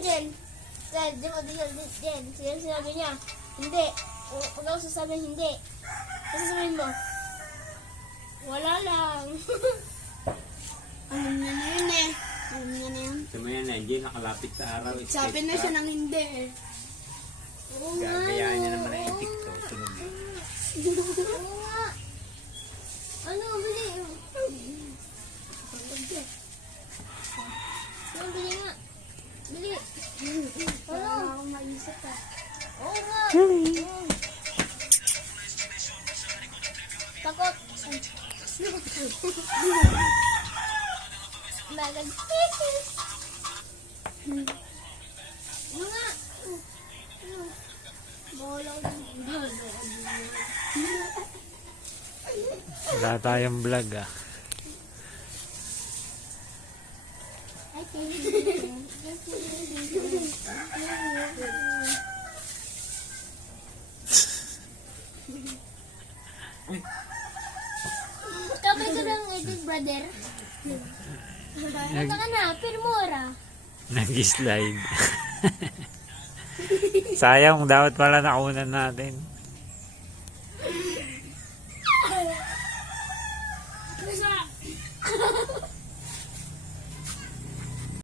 Jen. Jen, Jen. Sinabi niya, hindi. Huwag ako sasabihin hindi. Ano sasabihin mo? Wala lang. Alam niya na yun eh. Alam niya na yun. Sabi yan, hindi nakalapit sa araw. Sabi na siya ng hindi eh. Oo nga. Gagayaan niya naman ang itik to. Oo nga. Ano, bili. Ano, bili nga. Bili. Wala akong maisip ah. Oo nga. Takot. Bagag. Ano nga? Bola ko din. Wala tayong vlog ah. Kapit ka ng edit, brother. Punta ka na, Pirmora. Nag-slide. Sayang, dapat pala nakunan natin. Bisa.